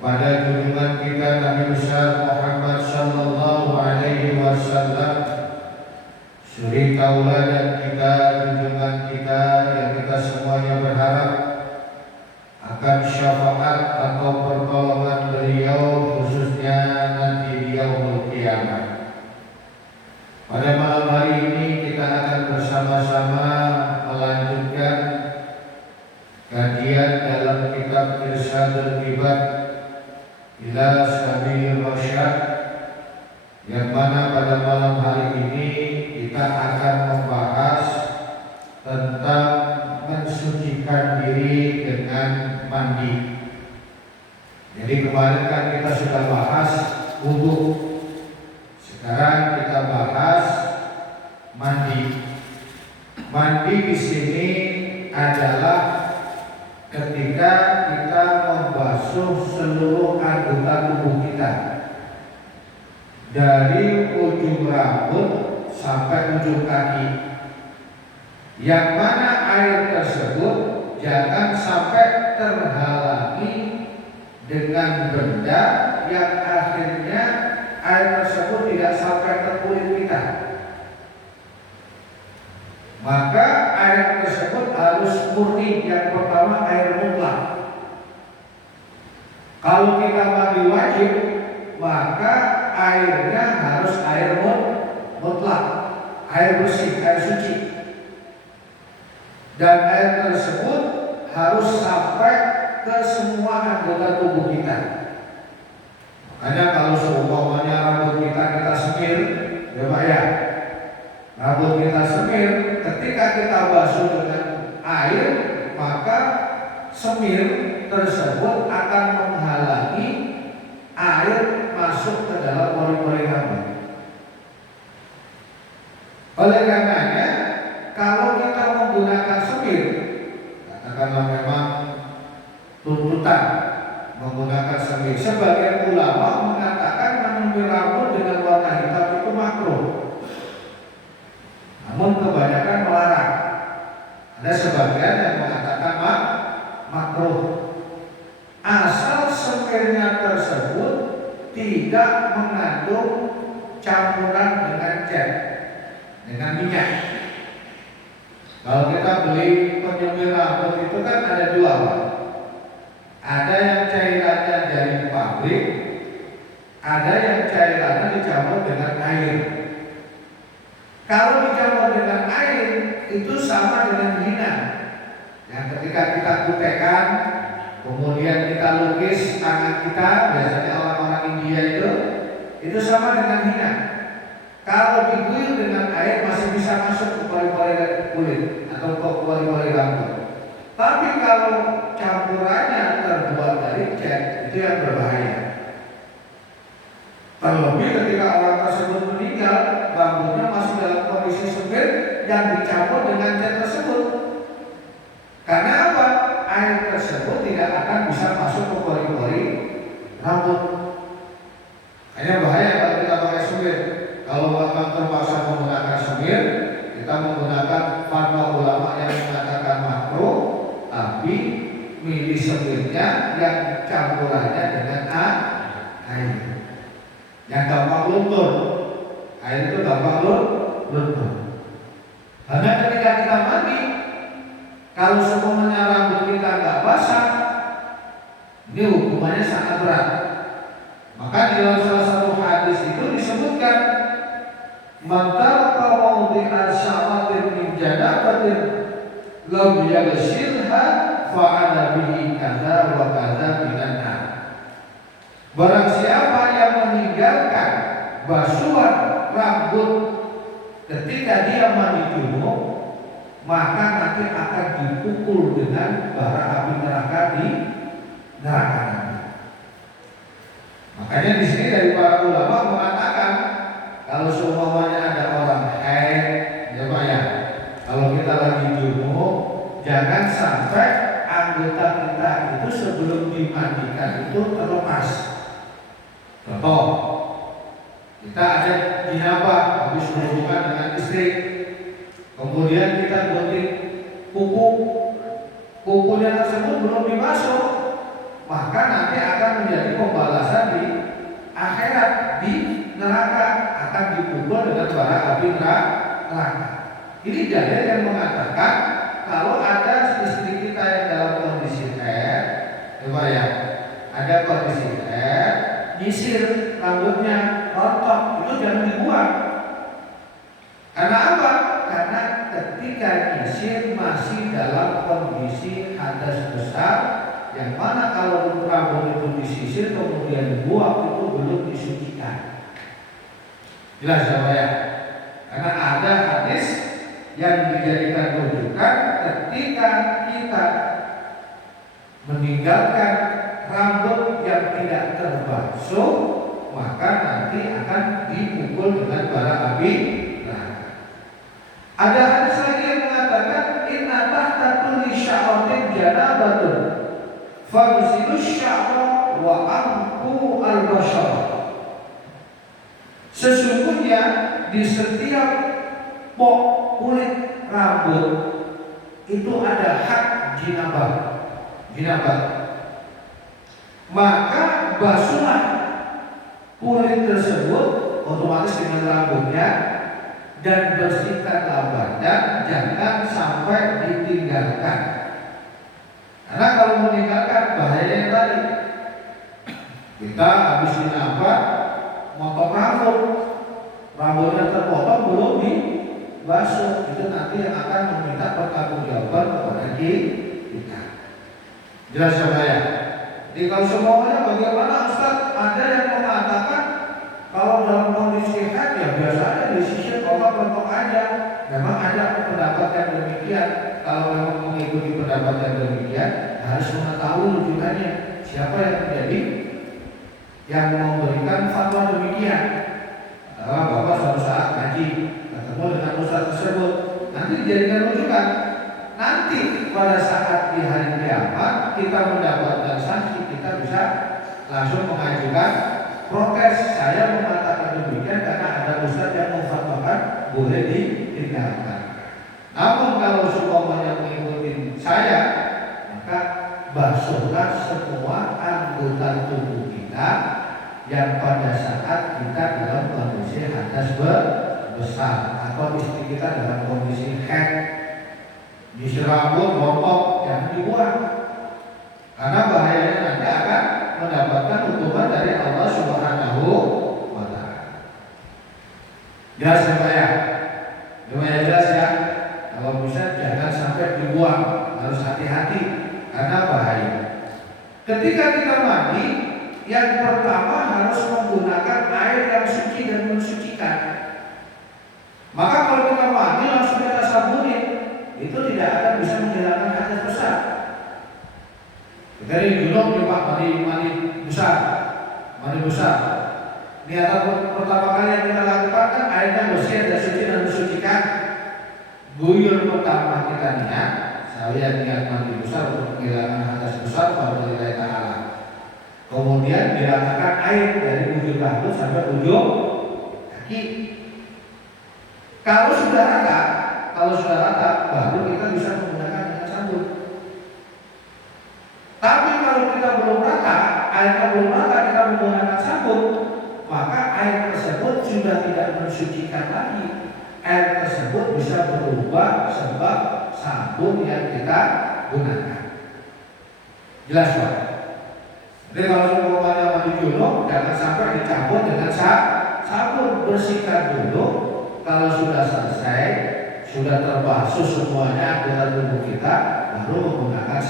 Kepada junjungan kita Nabi besar pertolongan beliau khususnya nanti di yaumul kiamat. Pada malam hari ini kita akan bersama-sama melanjutkan kajian dalam kitab Irsyadul Ibad ila Sabilir Rasyad, yang mana pada malam hari ini kita akan membahas tentang mensucikan diri dengan mandi. Jadi kemarin kan kita sudah bahas wudu. Sekarang kita bahas mandi. Mandi di sini adalah ketika kita membasuh seluruh anggota tubuh kita, dari ujung rambut sampai ujung kaki, yang mana air tersebut jangan sampai terhalangi dengan benda yang akhirnya air tersebut tidak sampai ke kulit kita. Maka air tersebut harus murni. Yang pertama, air mutlak. Kalau kita mandi wajib, maka airnya harus air mutlak, air bersih, air suci. Dan air tersebut harus sampai ke semua anggota tubuh kita. Makanya kalau seumpamanya rambut kita semir, ya Pak ya, rambut kita semir, ketika kita basuh dengan air, maka semir tersebut akan menghalangi air masuk ke dalam pori-pori rambut. Oleh karenanya, kalau kita menggunakan semir, katakanlah memang tuntutan menggunakan semir. Sebagian ulama mengatakan menyemir rambut dengan warna hitam itu makruh, namun kebanyakan melarang. Ada sebagian yang mengatakan makruh, asal semirnya tersebut tidak mengandung campuran dengan cat, dengan minyak. Kalau kita beli penyemir rambut itu kan ada dua, Pak. Ada yang cairannya dari pabrik, ada yang cairannya dicampur dengan air. Kalau dicampur dengan air itu sama dengan hina. Yang ketika kita kutekan, kemudian kita lukis tangan kita, biasanya orang-orang India itu sama dengan hina. Kalau diguyur dengan air masih bisa masuk ke pori-pori kulit atau ke pori-pori rambut. Tapi kalau campurannya terbuat dari cat, itu yang berbahaya. Terlebih ketika orang tersebut meninggal, rambutnya masih dalam kondisi semir yang dicampur dengan cat tersebut. Karena apa? Air tersebut tidak akan bisa masuk ke pori-pori rambut. Hanya bahaya kalau kita pakai semir. Kalau memang terpaksa menggunakan semir, kita menggunakan fatwa ulama yang mengatakan makruh, tapi milih semirnya yang campurannya dengan air, yang gampang luntur. Air itu gampang luntur. Karena ketika kita mandi, kalau semuanya rambut kita nggak basah, ini hukumannya sangat berat. Maka di dalam salah satu hadis itu disebutkan, man taraka mawdi'an sya'atin min janabatin lam yaghsilha fa'ala bihi kadza wa kadza minan nar. Barang siapa yang meninggalkan basuhan rambut ketika dia mandi junub, maka nanti akan dipukul dengan bara api neraka di neraka. Makanya di sini dari para ulama mengatakan, kalau seumpamanya ada orang haid, ya Pak ya, kalau kita lagi junub, jangan sampai anggota kita itu sebelum dimandikan itu terlepas. Contoh, kita ada jinabah habis berhubungan dengan istri, kemudian kita gunting kukunya tersebut belum dibasuh, maka nanti akan menjadi pembalasan di akhirat, di neraka, akan dipukul dengan bara api neraka. Ini dalil yang mengatakan kalau ada istri kita yang dalam kondisi haid, ya, ada kondisi head, nyisir rambutnya rontok, itu jangan dibuang. Karena apa? Karena ketika nyisir masih dalam kondisi hadas besar, yang mana kalau rambut itu disisir kemudian dibuang itu belum disucikan. Jelas ya? Karena ada hadis yang dijadikan rujukan ketika kita meninggalkan rambut yang tidak terbasuh, maka nanti akan dipukul dengan bara api neraka. Ada hadis lagi yang mengatakan inna tahta kulli sya'ratin janabatun fagsilus sya'ra wa anqu al-bashara. Sesungguhnya di setiap pok kulit rambut itu ada hak jinabah. Maka basuhlah kulit tersebut otomatis dengan rambutnya dan bersihkanlah badan, jangan sampai ditinggalkan. Karena kalau meninggalkan bahayanya tadi, kita habis jinabah motong rambutnya terpotong belum dibasuh, itu nanti yang akan meminta pertanggungjawaban kepada kita. Jelas ya? Jadi kalau semuanya bagaimana Ustaz? Ada yang mengatakan kalau dalam kondisi sehat ya biasa aja disisir rontok aja. Memang ada pendapat yang demikian. Kalau memang mengikuti pendapat yang demikian, harus mengetahui rujukannya. Siapa yang menjadi yang memberikan fatwa demikian? Kalau Bapak suatu saat ngaji ketemu dengan ustaz tersebut, nanti dijadikan rujukan. Nanti pada saat di hari kiamat kita mendapatkan sanksi, kita bisa langsung mengajukan protes. Saya mengatakan demikian karena ada ustaz yang memfatwakan boleh ditinggalkan. Namun kalau semuanya mengikuti saya, maka basuhlah semua anggota tubuh kita yang pada saat kita dalam kondisi hadas besar atau istri kita dalam kondisi haid. Nyisir rambut, rontok, jangan dibuang. Karena bahayanya nanti akan mendapatkan hukuman dari Allah Subhanahu wa Ta'ala. Jelas ya Pak ya? Lumayan jelas ya? Kalau bisa jangan sampai dibuang, harus hati-hati karena bahaya. Ketika kita mandi, yang pertama harus menggunakan air yang suci dan mensucikan. Maka kalau kita mandi langsung kita sabuni, itu tidak akan bisa menghilangkan hadas besar. Dari dulu coba mandi besar. Niatan pertama kali yang kita lakukan kan airnya bersih dan suci dan mensucikan. Guyur pertama kita niat, saya niat mandi besar untuk menghilangkan hadas besar pada Allah Ta'ala. Kemudian diratakan air dari ujung rambut sampai ujung kaki. Kalau sudah rata, baru kita bisa menggunakan dengan sabun. Tapi kalau kita belum rata, airnya belum rata, kita menggunakan sabun, maka air tersebut sudah tidak mensucikan lagi. Air tersebut bisa berubah sebab sabun yang kita gunakan. Jelas Pak? Jadi kalau semuanya mandi junub, jangan sampai dicampur dengan sabun. Bersihkan dulu. Kalau sudah selesai, sudah terbasuh semuanya anggota tubuh kita, baru menggunakan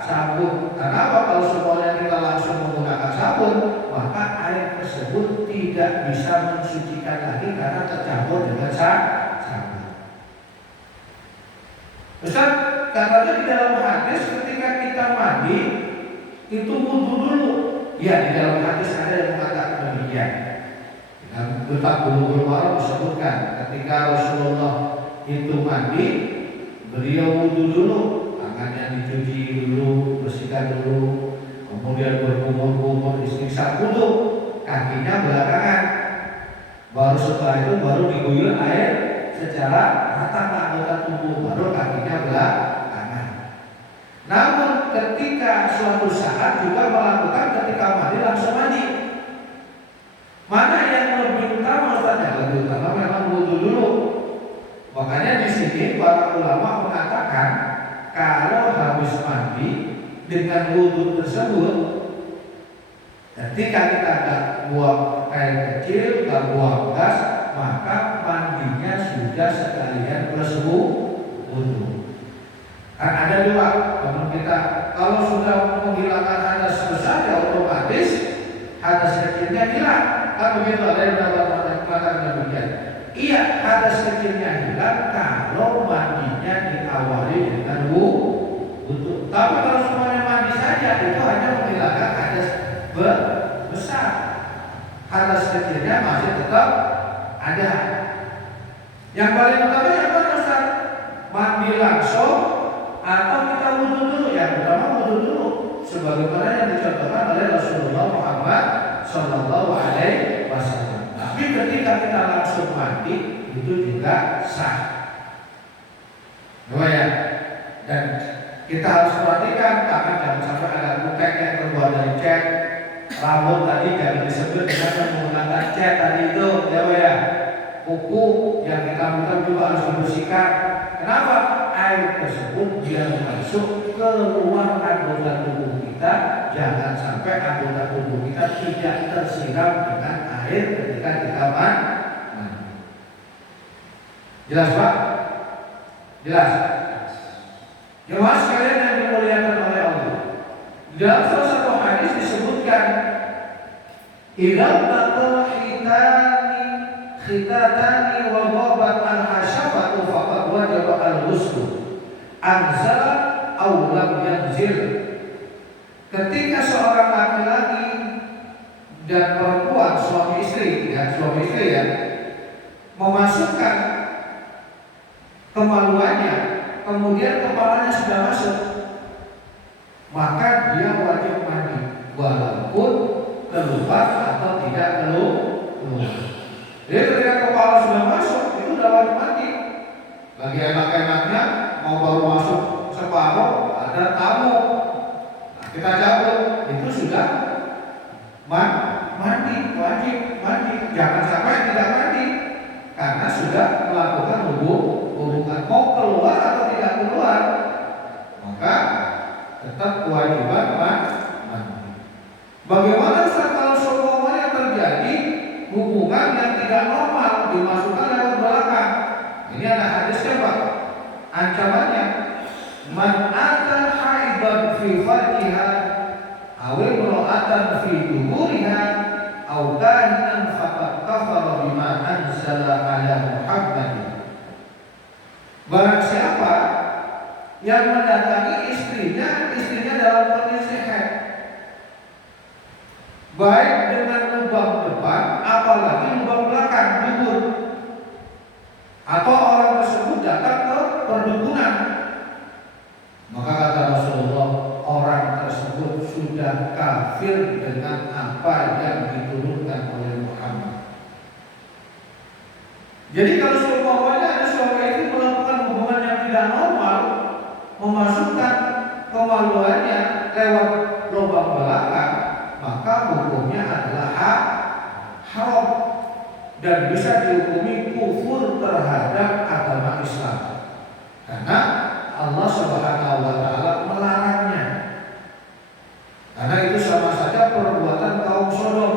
sabun. Kenapa? Kalau semuanya kita langsung menggunakan sabun, maka air tersebut tidak bisa mensucikan lagi karena tercampur dengan sabun. Ustaz, katanya di dalam hadis ketika kita mandi itu wudu dulu. Ya, di dalam hadis ada yang mengatakan demikian. Dalam kitab Bulughul Maram disebutkan ketika Rasulullah itu mandi, beliau wudu dulu, tangannya dicuci dulu, bersihkan dulu, kemudian berkumur-kumur, istighfar dulu, kakinya belakangan. Baru setelah itu baru diguyur air secara rata ke anggota tubuh, baru kakinya belakangan. Namun ketika suatu saat juga melakukan ketika mandi langsung mandi. Mana yang lebih utama Ustaz? Yang lebih utama memang wudu dulu. Makanya di sini para ulama mengatakan kalau habis mandi dengan wudu tersebut Ketika kita nggak buang air kecil, nggak buang gas, maka mandinya sudah sekalian plus wudhu. Kan ada dua, namun kita kalau sudah menghilangkan hadas besar ya otomatis hadas kecilnya hilang. Kan begitu, ada yang mengatakan demikian. Iya, hadas kecilnya hilang kalau mandinya diawali dengan wudhu. Tapi kalau semuanya mandi saja itu hanya menghilangkan hadas besar. Hadas kecilnya masih tetap ada. Yang paling utama yang mana Ustaz? Mandi langsung atau kita wudhu dulu? Yang pertama wudhu dulu, sebagaimana yang dicontohkan oleh Rasulullah Muhammad Sallallahu Alaihi Wasallam. Tapi ketika kita langsung mandi itu juga sah. Ya. Dan kita harus perhatikan karena jangan sampai ada kutek yang terbuat dari cat. Rambut tadi jangan disebut dengan menggunakan cat tadi itu, ya. Kuku yang kita minta juga harus dibersihkan. Kenapa? Air tersebut dia masuk keluar anggota tubuh kita, jangan sampai anggota tubuh kita tidak tersiram dengan air ketika kita mandi. Jelas Pak? Jelas. Jemaah sekalian yang dimuliakan oleh Allah. Dalam salah satu hadis disebutkan, "Idza batal khitatani wa ghabat al-hasyafatu faqad wajaba al-ghusl anzala aw lam yanzil." Ketika seorang laki-laki dan perempuan suami istri ya, memasukkan kemaluannya, kemudian kepalanya sudah masuk, maka dia wajib mandi walaupun keluar atau tidak keluar. Jadi ketika kepala sudah masuk itu sudah wajib mandi. Lagi enak-enaknya mau baru masuk separuh ada tamu, nah, kita cabut itu sudah mandi, wajib mandi. Jangan sampai tidak mandi karena sudah melakukan hubungan, mau keluar atau tidak keluar, maka tetap kewajiban mandi. Bagaimana kalau semuanya terjadi hubungan yang tidak normal dimasukkan lewat belakang? Ini ada hadisnya Pak. Ancamannya, man ata haidan fi farjiha aw imra'atan fi duburiha aw kahinan faqad kafara bima anzala ala Muhammadin. Barang siapa yang mendatangi istrinya dalam kondisi haid, baik dengan lubang depan apalagi lubang belakang dubur, atau orang tersebut datang ke perdukunan, maka kata Rasulullah, orang tersebut sudah kafir dengan apa yang diturunkan oleh Muhammad. Jadi kalau seumpamanya ada suami itu melakukan hubungan yang tidak normal, memasukkan kemaluannya lewat lubang belakang, maka hukumnya adalah haram dan bisa dihukumi kufur terhadap agama Islam, karena Allah Subhanahu wa taala melarangnya. Karena itu sama saja perbuatan kaum Sodom.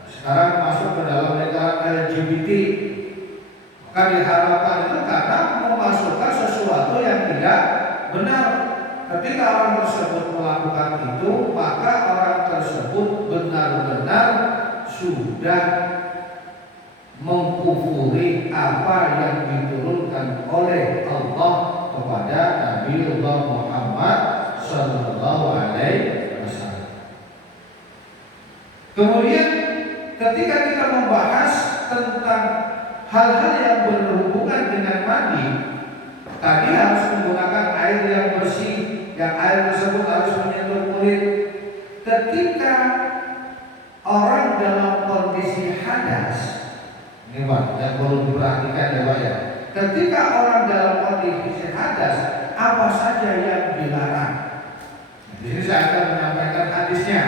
Nah, sekarang masuk ke dalam negara LGBT, maka diharapkan itu karena memasukkan sesuatu yang tidak benar. Ketika orang tersebut melakukan itu, maka orang tersebut benar-benar sudah mengkufuri apa yang diturunkan oleh Allah kepada Nabiullah Muhammad Sallallahu Alaihi Wasallam. Kemudian ketika kita membahas tentang hal-hal yang berhubungan dengan mandi, tadi harus menggunakan air yang bersih, yang air tersebut harus menyentuh kulit. Ketika orang dalam kondisi hadas, ini Pak, yang perlu diperhatikan ya Pak ya. Ketika orang dalam kondisi hadas, apa saja yang dilarang? Di sini saya akan menyampaikan hadisnya.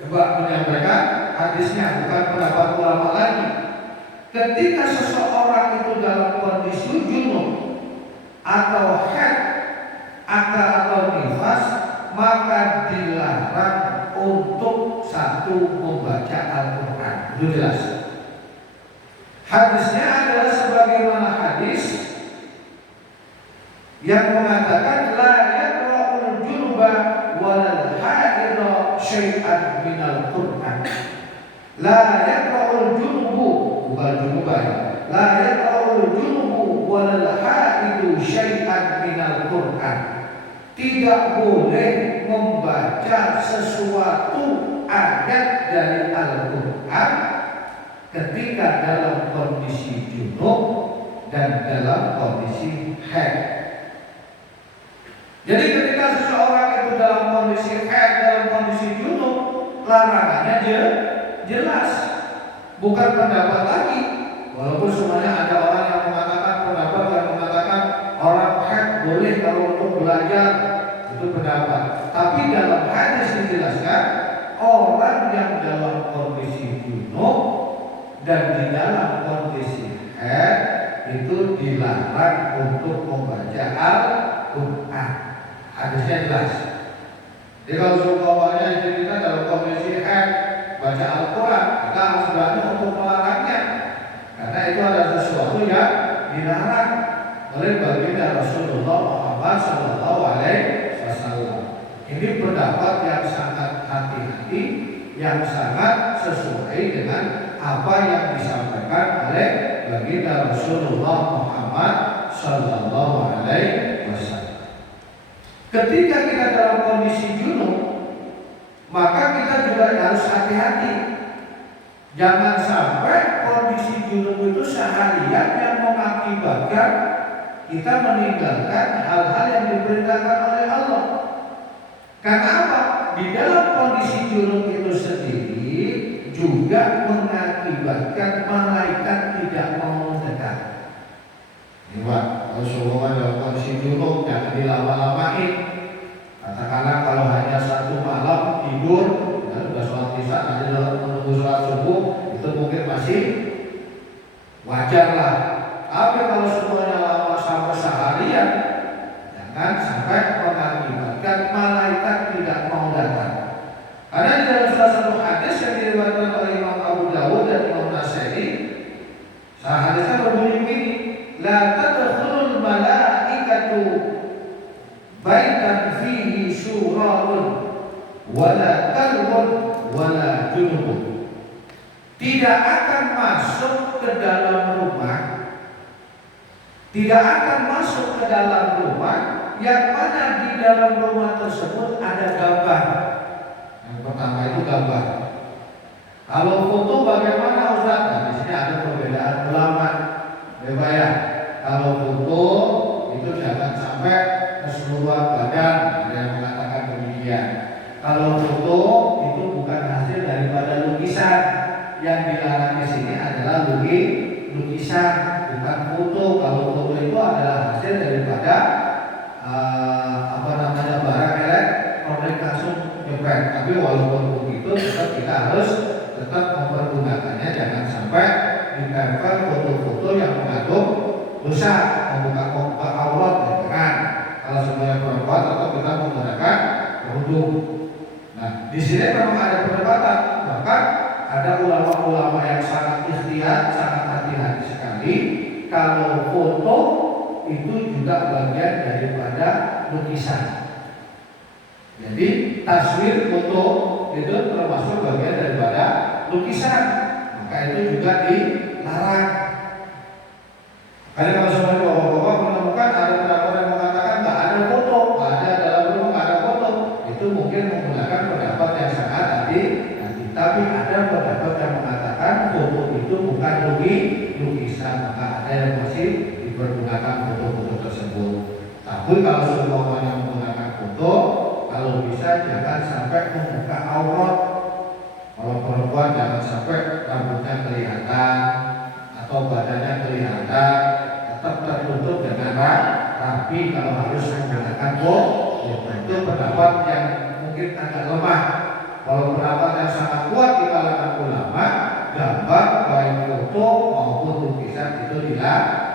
Coba menyampaikan hadisnya, bukan pendapat ulama lagi. Ketika seseorang itu dalam kondisi junub atau haid atau nifas, maka dilarang untuk waktu membaca Al-Quran. Itu jelas. Hadisnya adalah sebagaimana hadis yang mengatakan la yaqra'ul junuba walal haidha syai'an minal Qur'an. La yaqra'ul junubu bukan junuba ya. La yaqra'ul junubu walal haidu syai'an minal Qur'an. Tidak boleh membaca sesuatu ayat dari Al-Qur'an ketika dalam kondisi junub dan dalam kondisi haid. Jadi ketika seseorang itu dalam kondisi haid, dalam kondisi junub, larangannya jelas, bukan pendapat lagi. Walaupun semuanya ada orang yang mengatakan pendapat yang mengatakan orang haid boleh kalau untuk belajar, itu pendapat. Tapi dalam hadis dijelaskan orang yang dalam kondisi junub dan di dalam kondisi haid itu dilarang untuk membaca Al-Quran. Hadisnya jelas. Jadi kalau seumpamanya kita dalam kondisi haid baca Al-Quran, maka harus berani untuk melarangnya, karena itu adalah sesuatu yang dilarang oleh baginda Rasulullah Muhammad SAW. Ini pendapat yang sangat hati-hati, yang sangat sesuai dengan apa yang disampaikan oleh baginda Rasulullah Muhammad SAW. Ketika kita dalam kondisi junub, maka kita juga harus hati-hati. Jangan sampai kondisi junub itu seharian yang mengakibatkan kita meninggalkan hal-hal yang diperintahkan oleh Allah. Karena apa? Di dalam kondisi junub itu sendiri juga mengakibatkan malaikat tidak mau mendekat. Ini Pak, kalau semua dalam kondisi junub jangan dilama-lamain. Katakanlah kalau hanya satu malam tidur, ya sudah sholat isya, nanti dalam menunggu sholat subuh, itu mungkin masih wajar lah. Tapi kalau semuanya lama sampai seharian, jangan sampai mengakibatkan malaikat tidak mau datang. Karena di dalam salah satu hadis yang diriwayatkan oleh Imam Abu Dawud dan Imam Nasa'i, hadisnya berbunyi begini, la tadkhulul malaikatu baitan fihi syura'un wala kalbun wala junubun. Tidak akan masuk ke dalam rumah, tidak akan masuk ke dalam rumah yang mana di dalam rumah tersebut ada gambar. Yang pertama itu gambar. Kalau foto bagaimana Ustaz? Nah, di sini ada perbedaan ulama. Ya, kalau foto itu jangan sampai keseluruhan badan, ada yang mengatakan demikian. Kalau foto itu bukan hasil daripada lukisan. Yang dilarang di sini adalah lukisan, bukan foto. Kalau foto itu adalah hasil daripada barang elektronik langsung jepret. Tapi walaupun begitu, kita harus tetap mempergunakannya. Jangan sampai ditempel foto-foto yang mengandung dosa, membuka aurat, kan? Kalau semuanya perempuan atau kita menggunakan kerudung. Nah, di sini memang ada perdebatan. Bahkan ada ulama-ulama yang sangat ikhtiar, sangat hati-hati sekali. Kalau foto itu juga bagian daripada lukisan. Jadi taswir foto itu termasuk bagian daripada lukisan. Maka itu juga dilarang. Karena kalau semuanya bapak-bapak menemukan ada pendapat yang mengatakan tak ada foto, tak ada dalam rumah tak ada foto, itu mungkin menggunakan pendapat yang sangat hati-hati. Tapi ada pendapat yang mengatakan foto itu bukan lukisan, maka ada yang masih dipergunakan foto-foto tersebut. Tapi kalau semuanya menggunakan foto, kalau bisa jangan sampai membuka aurat. Kalau perempuan jangan sampai rambutnya kelihatan atau badannya kelihatan, tetap tertutup dengan rapi. Kalau harus menggunakan foto, itu pendapat yang mungkin agak lemah. Kalau pendapat yang sangat kuat di kalangan ulama, gambar baik foto maupun lukisan itu dilarang.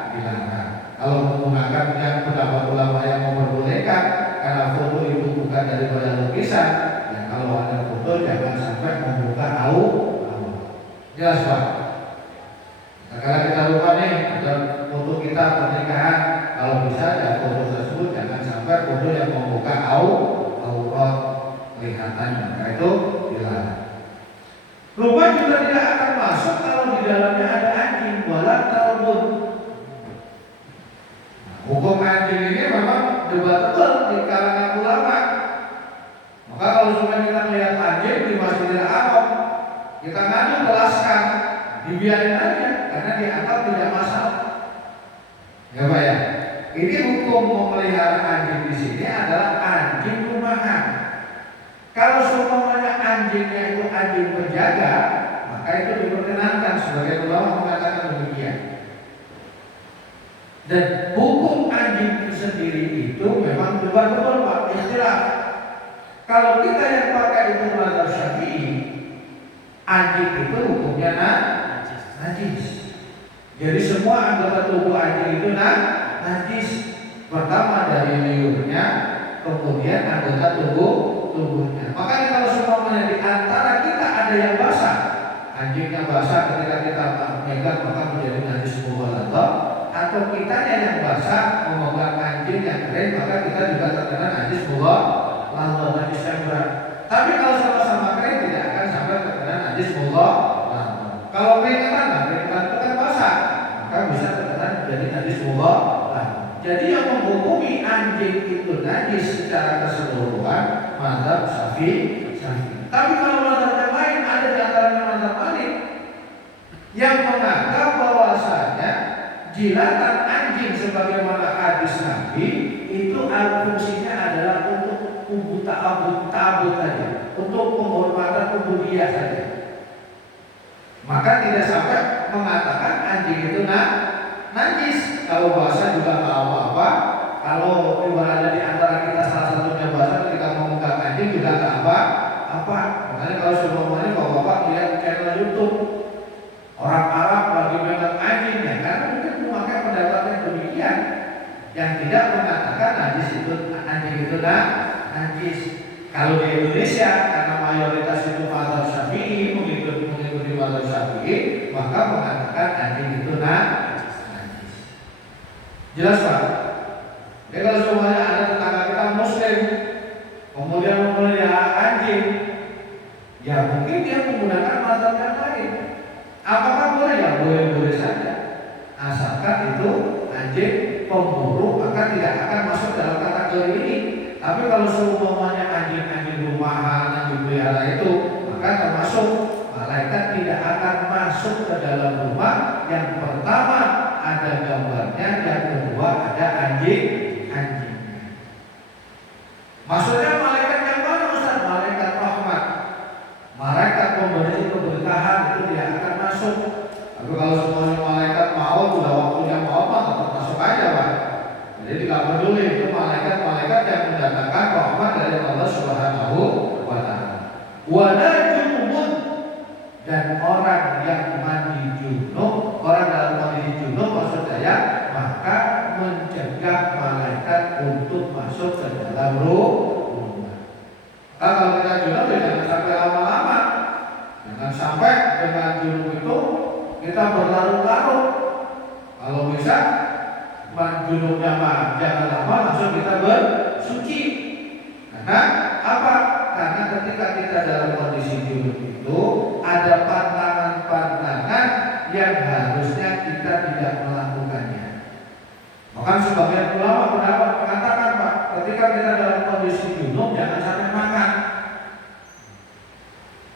Kalau menggunakan yang pendapat ulama yang memperbolehkan, karena foto itu bukan daripada lukisan, dan kalau ada foto jangan sampai membuka Jelas Pak. Nah, kalau kita lupa nih ada foto kita pernikahan, kalau bisa ya foto tersebut jangan sampai foto yang membuka aurat kelihatan, maka itu dilarang. Rumah juga tidak akan masuk kalau di dalamnya ada anjing, wala kalbun. Hukum anjing ini memang debatable di kalangan ulama. Maka kalau cuma kita melihat anjing di Masjidil Haram, kita ngadu kelaskan, dibiarin aja karena dianggap tidak masalah. Ya Pak ya. Ini hukum memelihara anjing di sini adalah anjing rumahan. Kalau semuanya anjingnya itu anjing penjaga, maka itu diperkenankan, sebagai ulama mengatakan demikian. Dan hukum anjing sendiri itu memang debatable Pak, istilah. Kalau kita yang pakai itu mazhab Syafi'i, anjing itu hukumnya najis. Jadi semua anggota tubuh anjing itu najis. Pertama dari liurnya, kemudian anggota tubuhnya. Makanya kalau semuanya di antara kita ada yang basah, anjingnya basah ketika kita memegang maka menjadi najis mughalladhah, atau kitanya yang basah memegang anjing yang kering maka kita juga terkena najis mughalladhah, najis yang berat. Tapi kalau sama-sama kering tidak akan sampai terkena najis mughalladhah. Kalau keringetan itu kan basah, maka bisa terkena menjadi najis mughalladhah. Jadi yang menghukumi anjing itu najis secara keseluruhan mazhab Syafi'i. Tapi kalau mazhab yang lain ada di antaranya mazhab Malik yang menganggap bahwasanya jilatan anjing sebagaimana hadis Nabi itu fungsinya adalah untuk ta'abud saja, untuk penghormatan ubudiyah saja. Maka tidak sampai mengatakan anjing itu najis. Kalau bahasa juga nggak apa-apa. Kalau ibaratnya di antara kita salah satunya bahasa ketika memegang anjing juga nggak apa-apa. Makanya kalau semuanya bapak lihat channel YouTube orang Arab lagi memegang anjing, ya karena mungkin memakai pendapat yang demikian, yang tidak mengatakan najis itu anjing itu najis. Kalau di Indonesia karena mayoritas itu mazhab Syafi'i, mengikuti mazhab Syafi'i, maka mengatakan anjing itu najis. Jelas Pak? Jadi kalau semuanya ada tetangga kita Muslim, kemudian memelihara anjing, ya mungkin dia menggunakan mazhab yang lain. Apakah boleh? Ya boleh-boleh saja. Asalkan itu anjing pemburu, maka tidak akan masuk dalam kategori ini. Tapi kalau semuanya anjing-anjing rumahan, anjing pelihara itu, maka termasuk malaikat tidak akan masuk ke dalam rumah. Yang pertama ada gambarnya, yang kedua ada anjingnya. Maksudnya malaikat yang mana Ustaz? Malaikat rahmat, malaikat pemberi keberkahan itu tidak akan masuk. Tapi kalau semuanya malaikat maut, sudah waktunya maut, maka masuk aja Pak. Jadi tidak peduli itu malaikat yang mendatangkan rahmat dari Allah Subhanahu wa Ta'ala. Wala junubun, dan orang yang mandi junub, orang dalam kondisi junub maksud saya, maka mencegah malaikat untuk masuk ke dalam rumah. Kalau kita junub ya jangan sampai lama-lama, jangan sampai dengan junub itu kita berlarut-larut. Kalau bisa junubnya jangan lama langsung kita bersuci. Karena apa? Karena ketika kita dalam kondisi junub itu ada pantangan-pantangan yang harusnya kita tidak melakukannya. Maka sebagian ulama mengatakan Pak, ketika kita dalam kondisi junub jangan sampai makan.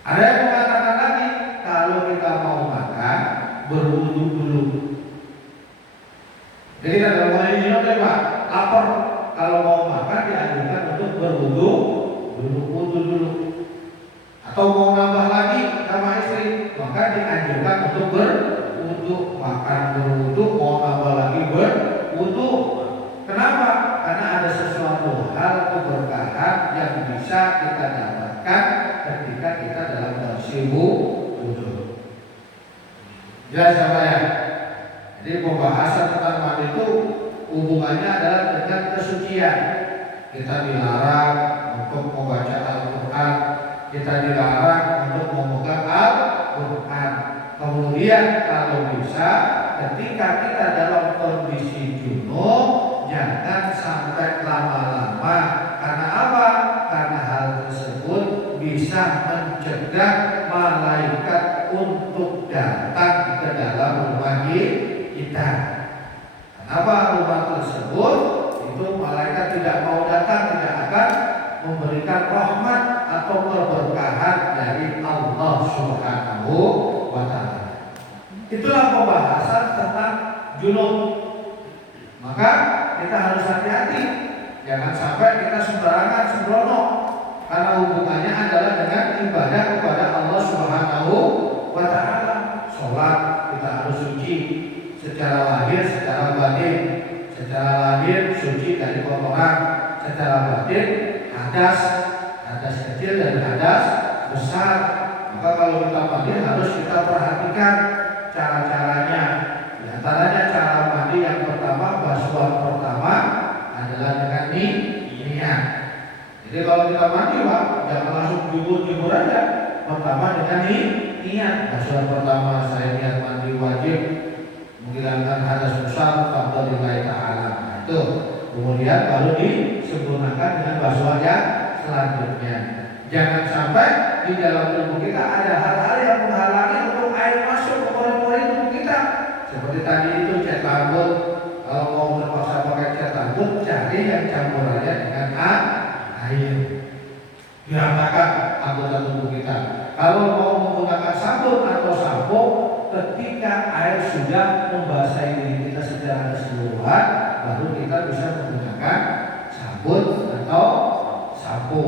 Ada yang mengatakan lagi, kalau kita mau makan berwudu dulu. Jadi kita dalam kondisi junub Pak, lapar, kalau mau makan dianjurkan untuk berwudu dulu. Atau mau nambah lagi sama istri, maka dianjurkan untuk berwudu, makan berwudu, mau nambah lagi berwudu. Kenapa? Karena ada sesuatu hal keberkahan yang bisa kita dapatkan ketika kita dalam kondisi wudu. Jelas apa ya? Jadi pembahasan tentang mandi itu hubungannya adalah dengan kesucian. Kita dilarang untuk membaca Al-Quran, kita dilarang untuk memegang Al-Quran. Kemudian kalau bisa ketika kita dalam kondisi junub jangan sampai lama-lama. Karena apa? Karena hal tersebut bisa mencegah malaikat untuk datang ke dalam rumah kita. Kenapa rumah tersebut itu malaikat tidak mau datang, tidak akan memberikan rahmat atau keberkahan dari Allah Subhanahu wa ta'ala. Itulah pembahasan tentang junub. Maka kita harus hati-hati, jangan sampai kita sembarangan sembrono, karena hubungannya adalah dengan ibadah kepada Allah Subhanahu wa ta'ala. Sholat kita harus suci secara lahir, secara batin. Secara lahir suci dari kotoran, secara batin hadas kecil dan hadas besar. Maka kalau kita mandi harus kita perhatikan cara-caranya. Di antaranya cara mandi yang pertama, basuhan pertama adalah dengan niat. Jadi kalau kita mandi Pak, jangan langsung jubur aja. Pertama dengan niat. Basuhan pertama saya niat mandi wajib menghilangkan hadas besar fadlillahi ta'ala. Itu. Kemudian baru disempurnakan dengan basuhan yang selanjutnya. Jangan sampai di dalam tubuh kita ada hal-hal yang menghalangi untuk air masuk ke pori-pori tubuh kita. Seperti tadi itu cat rambut. Kalau mau terpaksa pakai cat rambut, cari yang campurannya dengan air. Diratakan anggota tubuh kita. Kalau mau menggunakan sabun atau sampo, ketika air sudah membasahi diri kita secara keseluruhan, baru kita bisa menggunakan sabun atau sampo.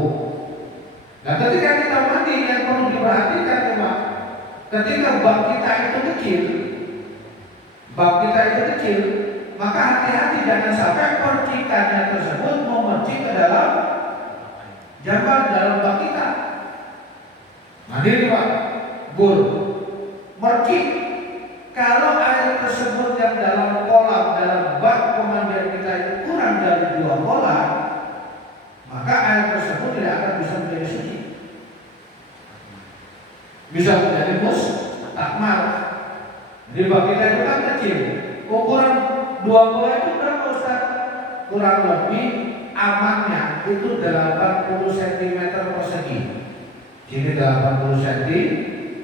Nah, ketika kita mandi yang perlu diperhatikan cuma ketika bak kita itu kecil, maka hati-hati jangan sampai percikannya tersebut memercik ke dalam jamban dalam bak kita. Mandi Pak, gul, mercik. Kalau air tersebut yang dalam kolam, dalam bak pemandian kita itu kurang dari 2 kolam, maka air tersebut tidak akan bisa menjadi suci. Bisa menjadi mustakmal. Jadi bak kita itu kan kecil. Ukuran 2 kolam itu berapa Ustaz? Kurang lebih amannya itu 80 cm persegi. Sini 80 cm,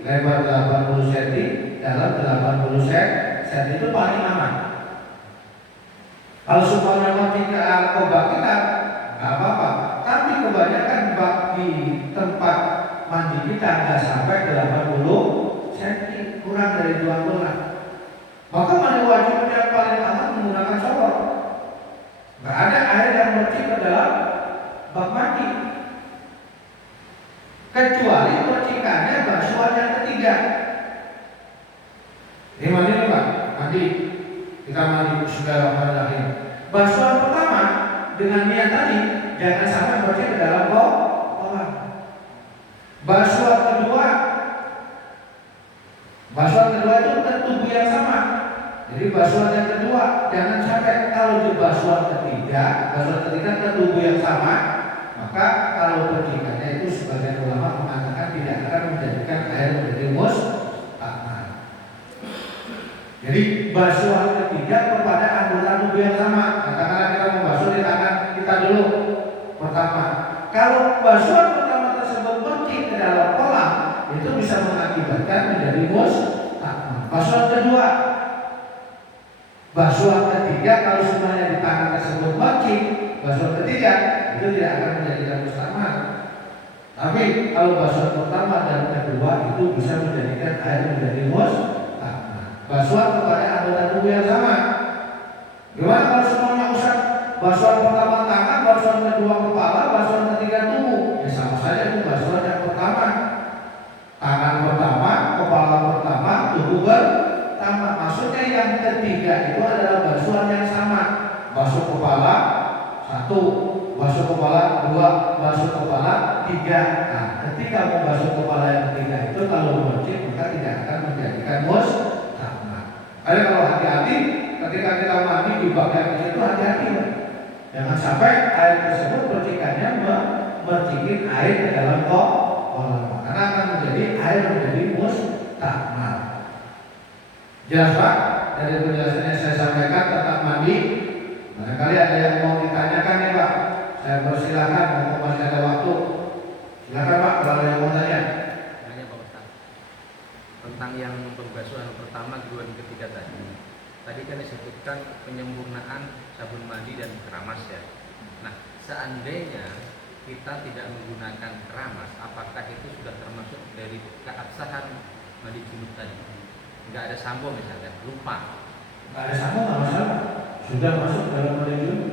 lebar 80 cm, dalam 80 cm itu paling aman. Kalau semuanya ke bak kita, nggak apa-apa. Tapi kebanyakan bak di tempat mandi kita nggak sampai 80 cm, kurang dari 2 kolam. Maka mandi wajib yang paling aman menggunakan shower. Nggak ada air yang mercik ke dalam bak mandi, kecuali percikannya basuhan yang ketiga. Ini mandi nih Pak, mandi. Kita mandi bismillahirrahmanirrahim. Basuhan pertama dengan niat tadi jangan sampai mercik ke dalam kolam. Basuhan kedua itu tubuh yang sama. Jadi basuhan yang kedua jangan sampai, kalau di basuhan ketiga ke tubuh yang sama, maka kalau percikannya itu sebagian ulama mengatakan tidak akan menjadikan air menjadi mustakmal. Jadi basuhan ketiga kepada anggota tubuh yang sama. Katakanlah kita membasuh di tangan kita dulu pertama. Kalau basuhan pertama tersebut pergi ke dalam kolam, itu bisa mengakibatkan menjadi mustakmal. Basuhan kedua, basuhan ketiga kalau semuanya di tangan tersebut pergi, basuhan ketiga itu tidak akan menjadikan mustakmal. Tapi kalau basuhan pertama dan kedua itu bisa menjadikan air menjadi mustakmal. Basuhan kepada anggota tubuh yang sama. Gimana kalau semuanya usap? Basuhan pertama tangan, basuhan kedua kepala, basuhan ketiga tubuh. Ya sama saja itu basuhan yang pertama. Tangan pertama, kepala pertama, tubuh pertama. Maksudnya yang ketiga itu adalah basuhan yang sama. Basuh kepala 1, basuh kepala 2, basuh kepala 3. Nah, ketika mau basuh kepala yang ketiga itu kalau mercik maka tidak akan menjadikan mustakmal. Ada kalau hati-hati ketika kita mandi di bagian itu hati-hati. Jangan sampai air tersebut percikannya mercikin air ke dalam kolam, karena akan menjadi air menjadi mustakmal. Jelas Pak? Dari penjelasan yang saya sampaikan tentang mandi, barangkali ada yang mau ditanyakan nih Pak. Saya persilahkan, mau masih ada waktu. Silakan Pak, kalau ada yang mau tanya. Tanya Pak Ustaz. Tentang yang pembasuhan pertama, kedua, dan ketiga tadi. Tadi kan disebutkan penyempurnaan sabun mandi dan keramas ya. Nah, seandainya kita tidak menggunakan keramas, apakah itu sudah termasuk dari keabsahan mandi junub tadi? Enggak ada sampo misalnya, lupa. Enggak ada sampo nggak masalah. Sudah masuk dalam mandi junub.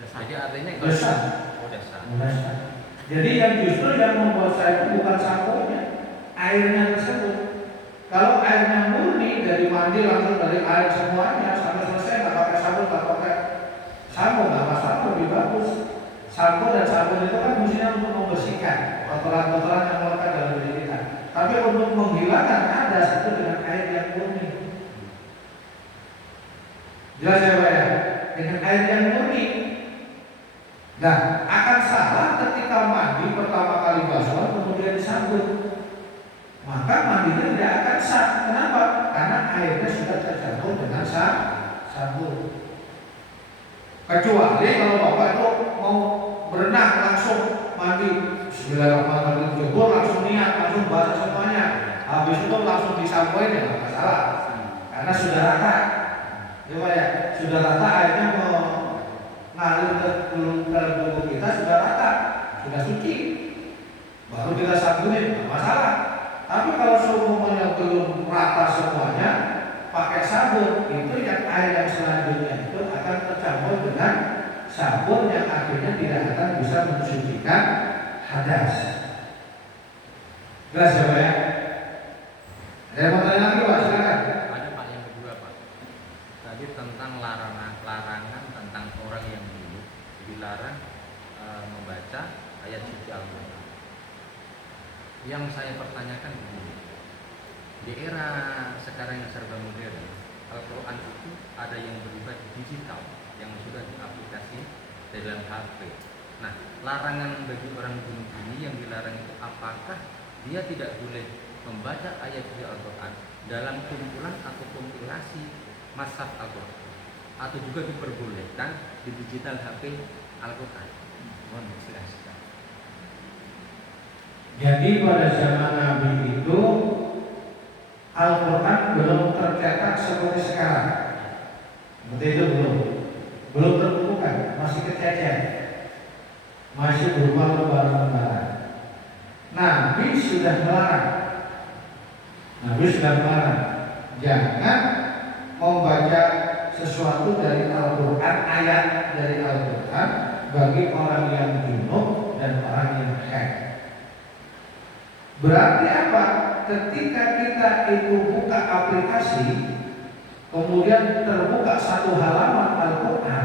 Jadi artinya dosa. Oh, dosa. Jadi yang justru yang membuat saya itu bukan samponya, airnya tersebut. Kalau airnya murni dari mandi langsung dari air semuanya sampai selesai, nggak pakai sabun, nggak pakai sampo, nggak masalah, lebih bagus. Sampo dan sabun itu kan fungsinya untuk membersihkan kotoran-kotoran yang melekat dalam diri kita. Tapi untuk menghilangkan hadas itu dengan air yang murni. Jelas ya Pak ya? Dengan air yang murni. Nah, akan salah ketika mandi pertama kali basuhan kemudian disambut. Maka mandinya tidak akan sah. Kenapa? Karena airnya sudah tercampur dengan sabun. Kecuali kalau Bapak itu mau berenang langsung mandi, Bismillahirrahmanirrahim, jebol langsung niat, langsung basah semuanya. Habis itu langsung disampoin ya nggak masalah. Karena sudah rata. Ya, sudah rata airnya mengalir ke dalam tubuh kita, sudah rata, sudah suci. Baru kita sabtunin, nggak masalah. Tapi kalau semuanya belum rata semuanya, pakai sabun, itu yang air yang selanjutnya itu akan tercampur dengan sabun yang akhirnya tidak akan bisa mensucikan hadas. Jelas ya Pak ya? Ada yang mau tanya lagi Pak? Silakan. Ada Pak yang kedua Pak. Tadi tentang larangan tentang orang yang dulu dilarang membaca ayat suci Al-Quran. Yang saya pertanyakan begini, di era sekarang yang serba modern, Al-Quran itu ada yang berupa digital, yang sudah diaplikasi dalam HP. Nah, larangan bagi orang junub ini yang dilarang itu apakah dia tidak boleh membaca ayat suci Al-Quran dalam kumpulan atau kompilasi mashaf Al-Quran, atau juga diperbolehkan di digital HP Al-Quran? Mohon dijelaskan. Jadi pada zaman Nabi itu Al-Quran belum tercetak seperti sekarang. Seperti itu belum terbukukan, masih kececer, masih berupa lembaran-lembaran. Nabi sudah melarang, jangan membaca sesuatu dari Al-Quran, ayat dari Al-Quran bagi orang yang junub dan orang yang haid. Berarti apa? Ketika kita itu buka aplikasi, kemudian terbuka satu halaman Al-Quran,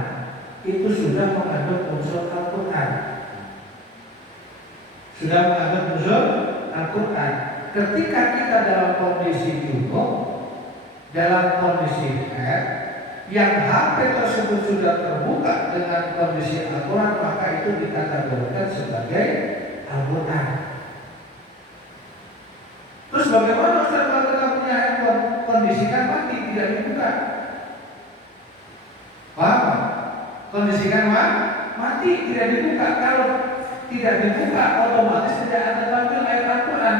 itu sudah mengandung unsur Al-Quran. Al-Quran. Ketika kita dalam kondisi junub, dalam kondisi haid, yang HP tersebut sudah terbuka dengan kondisi Al-Quran, maka itu dikategorikan sebagai Al-Quran. Terus bagaimana Ustaz kalau kita punya handphone, kondisikan mati, tidak dibuka? Paham? Kondisikan mati, tidak dibuka. Kalau tidak dibuka, otomatis tidak akan tampil ayat Al-Quran.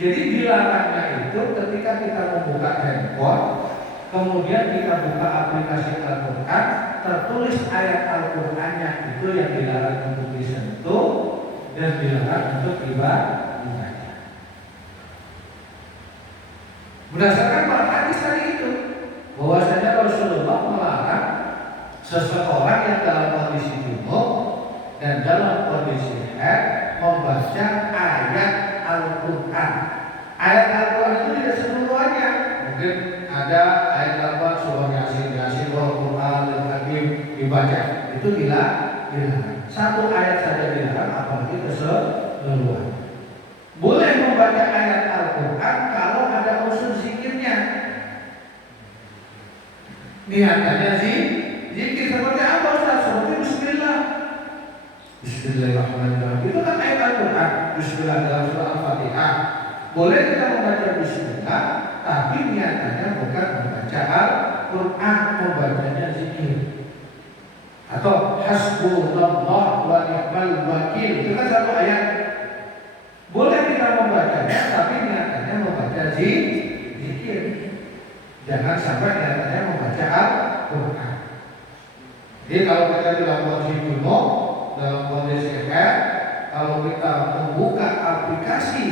Jadi dilarangnya itu ketika kita membuka handphone, kemudian kita buka aplikasi Al-Quran, tertulis ayat Al-Qurannya, itu yang dilarang untuk disentuh dan dilarang untuk dibaca. Berdasarkan hadis tadi itu, bahwasanya Rasulullah melarang seseorang yang dalam kondisi junub dan dalam kondisi haid membaca ayat Al-Quran. Ayat Al-Quran itu tidak seluruhnya. Mungkin ada ayat Al-Quran surah Yasin, wal Quranil Hakim dibaca, itu dilarang. Satu ayat saja dilarang, apalagi keseluruhan. Boleh membaca ayat Al-Quran kalau ada unsur zikirnya. Niatannya zikir seperti apa Ustaz? Seperti Bismillah. Bismillahirrahmanirrahim. Itu kan ayat Al-Quran. Bismillah dalam surah Al-Fatihah. boleh kita membaca bismillah, tapi niatannya bukan membaca Al-Quran, membacanya zikir. Atau hasbunallah wa ni'mal wakil, itu kan satu ayat. Boleh kita membacanya, tapi niatannya membaca zikir. Jangan sampai niatannya membaca Al-Quran. Jadi kalau kita dalam kondisi junub, dalam kondisi sehat, kalau kita membuka aplikasi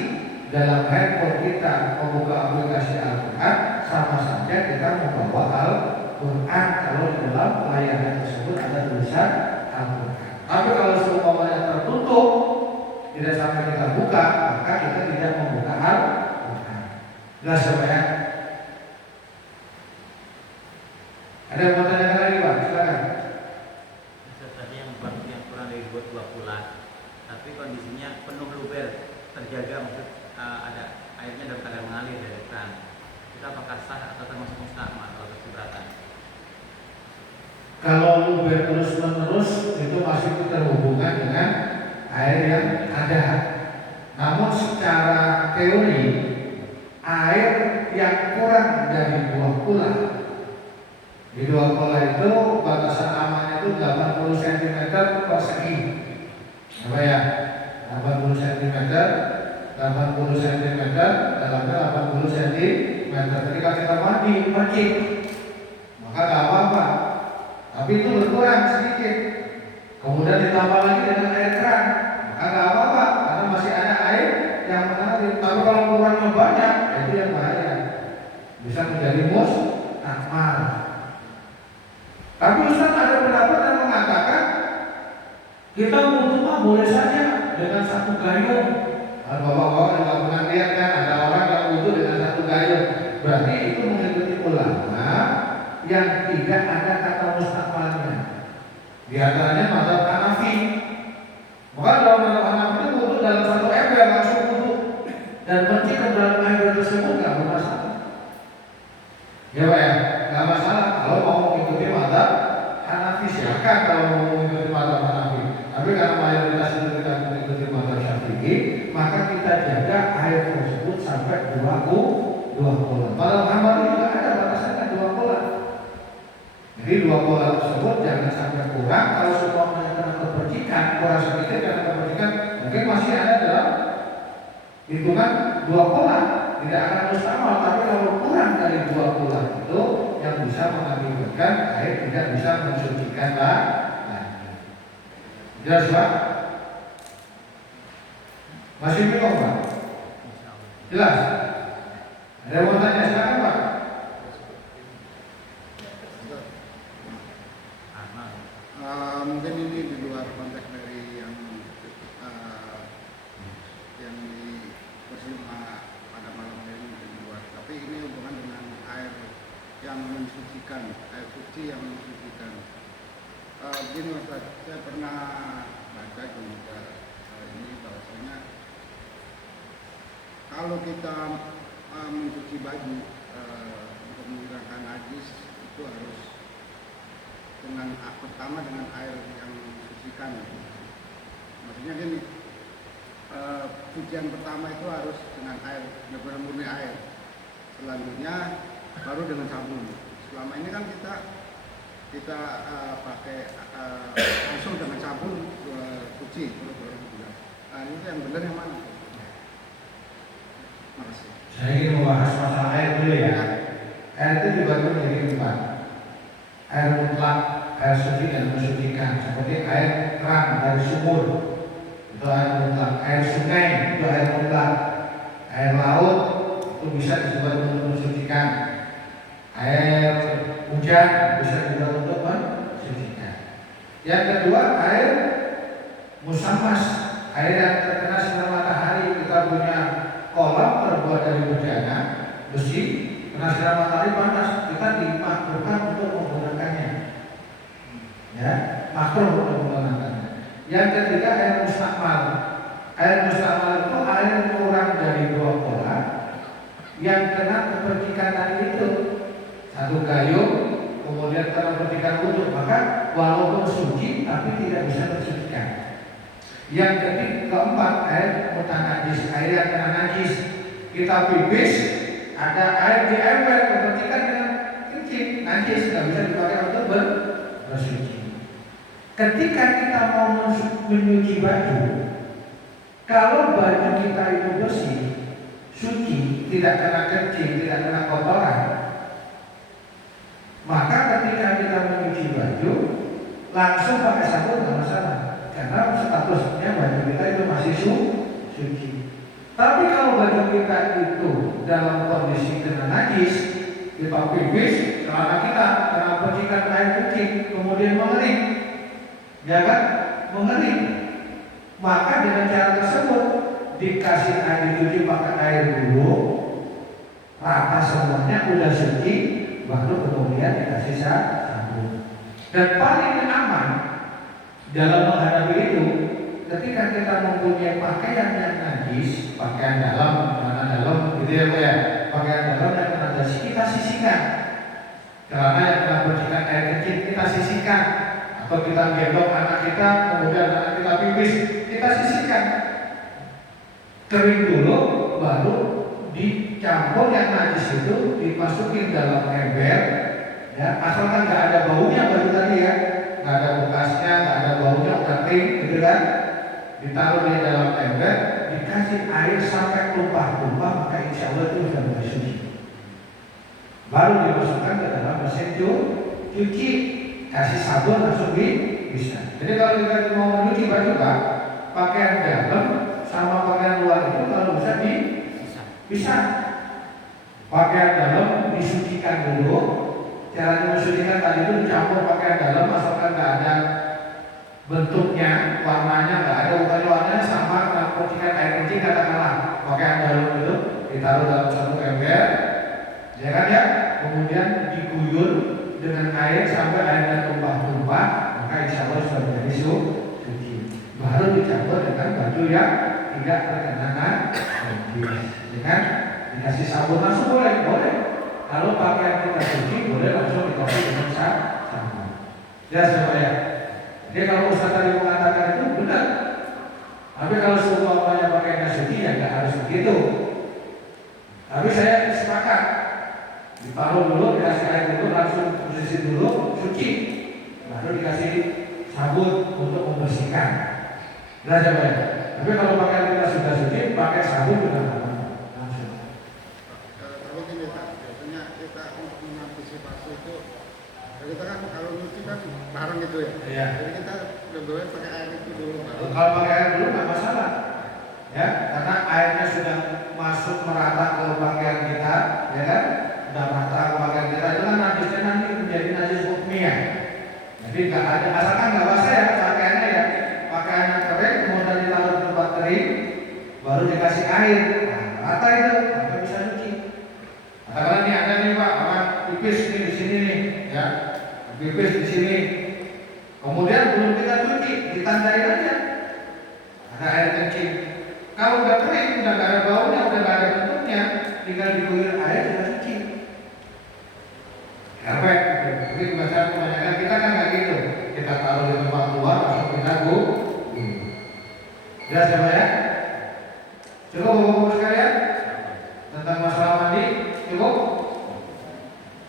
dalam handphone kita, membuka aplikasi Al-Quran, sama saja kita membawa Al-Quran kalau di dalam layanan tersebut ada tulisan Al-Quran. Tapi kalau semuanya tertutup, tidak sampai kita buka, maka kita tidak membuka Al-Quran. Jelas ya? Ada yang mau tanyakan lagi, Pak? Silakan. Tadi yang kurang dari 2 bulan, tapi kondisinya penuh luber, terjaga, maksud ada airnya dalam keadaan mengalir dari keran. Kita apakah sah atau termasuk mustahmal kalau keberatan? Kalau luber terus menerus itu masih terhubungan dengan air yang ada. Namun secara teori air yang kurang dari 2 bulan, di 2 bulan itu batasan amannya itu 80 cm persegi. Apa ya? 80 cm, 80 cm, dalamnya 80 cm. Ketika kita mandi, percik, maka nggak apa-apa. Tapi itu berkurang sedikit. Kemudian ditambah lagi dengan air keran, maka nggak apa-apa, karena masih ada air yang mengalir. Tapi kalau kurangnya banyak, itu yang bahaya. Bisa menjadi mustahmal. Tapi Ustaz ada pendapat yang mengatakan kita wudhu boleh saja dengan 1 gayung. Bapak-bapak juga pernah lihat kan ada orang yang wudhu dengan 1 gayung. Berarti itu mengikuti ulama yang tidak ada kata mustahmalnya. Di antaranya mazhab Hanafi. Maka dalam mazhab Hanafi itu wudhu dalam 1 ember langsung wudhu dan pergi ke dalam air tersebut nggak bermasalah. Ya Pak ya, nggak masalah kalau mau mengikuti mazhab Hanafi, silakan kalau mau mengikuti mazhab Hanafi. Tapi karena mayoritas itu kita mengikuti mazhab Syafi'i, maka kita jaga air tersebut sampai 2 bulan. Mazhab Hanafi juga ada batasannya 2 bulan. Jadi 2 bulan tersebut jangan sampai kurang. Kalau semua kena kepercikan, kurang sedikit karena kepercikan, mungkin masih ada dalam hitungan 2 bulan. Tidak akan mustahmal, tapi kalau kurang dari 2 bulan itu yang bisa mengakibatkan air tidak bisa mensucikan lagi. Jelas Pak? Masih bingung Pak? Jelas? Ada yang mau tanya? Silakan Pak. Mungkin ini di luar konteks dari yang di bersama pada malam ini di luar. Tapi ini hubungan dengan air yang mensucikan, air suci yang mensucikan. Begini Ustaz, saya pernah baca juga ini bahwasanya kalau kita mencuci baju untuk menghilangkan najis itu harus pertama dengan air yang mensucikan. Maksudnya gini, cucian pertama itu harus dengan air, benar-benar murni air. Selanjutnya baru dengan sabun. Selama ini kan kita pakai langsung dengan sabun cuci baru. Nah itu yang benar yang mana? Makasih. Saya ingin membahas masalah air dulu ya. Air itu dibagi menjadi 4. Air mutlak, air suci dan mensucikan. Seperti air keran dari sumur, itu air mutlak. Air sungai itu air mutlak. Air laut itu bisa disebut untuk mensucikan. Air hujan bisa juga untuk mensucikan. Yang kedua air musammas, air yang terkena sinar matahari. Kita punya kolam terbuat dari bejana besi, kena sinar matahari panas, kita dimakruhkan untuk menggunakannya. Ya, makruh untuk menggunakannya. Yang ketiga air mustakmal. Air mustakmal itu air kurang dari 2 kolam yang kena kepercikan tadi itu. 1 gayung, kemudian kena percikan wudhu, maka walaupun suci tapi tidak bisa mensucikan. Yang keempat air mutanajis, air yang kena najis. kita pipis, ada air di ember, ketika dengan kencing, najis nggak bisa dipakai untuk bersuci. Ketika kita mau menyuci baju, kalau baju kita itu bersih, suci, tidak kena kencing, tidak kena kotoran, maka ketika kita menyuci baju, langsung pakai sabun nggak masalah, karena statusnya baju kita itu masih suci. Tapi kalau baju kita itu dalam kondisi kena najis, kita pipis, celana kita kena percikan air kencing, kemudian mengering, ya kan, mengering, maka dengan cara tersebut dikasih air dicuci pakai air dulu, rata semuanya udah suci, baru kemudian dikasih sabun. Dan paling aman dalam menghadapi itu, ketika kita mempunyai pakaian yang najis, pakaian dalam, mana dalam, gitu ya Pak ya, pakaian dalam yang kena najis kita sisihkan, celana yang kena percikan air kencing kita sisihkan, atau kita gendong anak kita, kemudian anak kita pipis, kita sisihkan, kering dulu, baru dicampur yang najis itu dimasukin dalam ember, ya, asalkan nggak ada baunya baju tadi ya, nggak ada bekasnya, nggak ada baunya, udah kering, gitu kan, ditaruh di dalam ember, dikasih air sampai tumpah-tumpah, maka insya Allah itu sudah bersuci. Baru dimasukkan ke dalam mesin cuci, kasih sabun langsung bisa. Jadi kalau kita mau mencuci baju Pak, pakaian dalam sama pakaian luar itu kalau bisa. Pakaian dalam disucikan dulu. Caranya mensucikan tadi itu dicampur pakaian dalam, asalkan nggak ada bentuknya, warnanya nggak ada, bukan warnanya sama, nggak percikan air kencing katakanlah, pakaian dalam itu ditaruh dalam satu ember, ya kan ya, kemudian diguyur dengan air sampai airnya tumpah-tumpah, maka insya Allah sudah menjadi suci. Baru dicampur dengan baju yang tidak terkena najis, dengan dikasih sabun langsung boleh. Kalau pakaian kita suci boleh langsung dikasih dengan sabun. Ya supaya. Jadi kalau Ustaz tadi mengatakan itu benar. Tapi kalau semuanya pakaiannya suci ya nggak harus begitu. Tapi saya sepakat. Ditaruh dulu, dikasih air dulu, langsung posisi dulu, suci. Lalu dikasih sabun untuk membersihkan. Nah coba ya. Tapi kalau pakaian kita sudah suci, pakai sabun juga langsung. Kalau gini Pak, biasanya kita untuk mengantisipasi itu, kita kan kalau nyuci kan bareng gitu ya. Iya. Jadi kita udah pakai air itu dulu. Kalau pakai air dulu nggak masalah. Ya, karena airnya sudah masuk merata ke pakaian kita, ya kan? Sudah merata ke pakaian kita, itu kan najisnya nanti menjadi najis hukmiyah. Jadi nggak ada, asalkan nggak basah ya pakaiannya ya. Pakaiannya kering, kemudian ditaruh di tempat kering, baru dikasih air. Nah, rata itu, maka bisa cuci. Katakanlah nih ada nih Pak, orang pipis nih di sini nih, ya, pipis di sini. Kemudian belum kita cuci, ditandain aja. Ada air kencing. Kalau udah kering, udah nggak ada baunya, udah nggak ada bentuknya, tinggal diguyur air sudah cuci. Perfect. Jadi kebanyakan kita kan nggak gitu. Kita taruh di tempat luar, langsung kita jelas ya Pak ya? Cukup Bapak-Bapak sekalian? Tentang masalah mandi, cukup?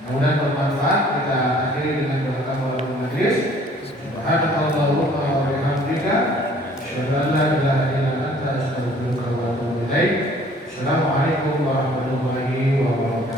Mudah-mudahan bermanfaat. Kita akhiri dengan doa walaupun majlis. Subhanallahu wa bihamdika, asyhadu an la ilaha illa anta, astaghfiruka wa atubu ilaik. Assalamualaikum warahmatullahi wabarakatuh.